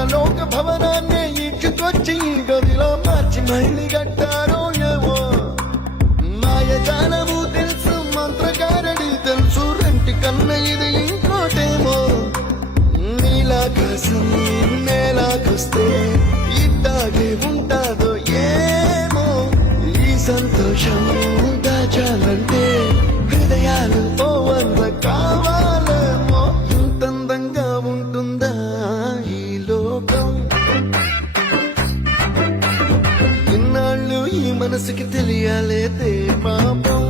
ఇంద్రలోక భవనాన్నే ఈడ్చుకొచ్చి ఈ గదిలో మార్చి మళ్ళీ కట్టారో ఏమో మాయజాలము తెలుసు మంత్రగారడి తెలుసు రెంటి కన్న ఇది ఇంకోటేమో నీలాకాశం నేలాకొస్తే ఇట్టాగే ఉంటాదో ఏమో ఈ సంతోషం దాచాలంటే హృదయాలు ఓ వంద కావాలేమో ఇంతందంగా ఉంటుందా ఈ లోకం ఇన్నాళ్ళు ఈ మనసుకి తెలియాలేదే పాపం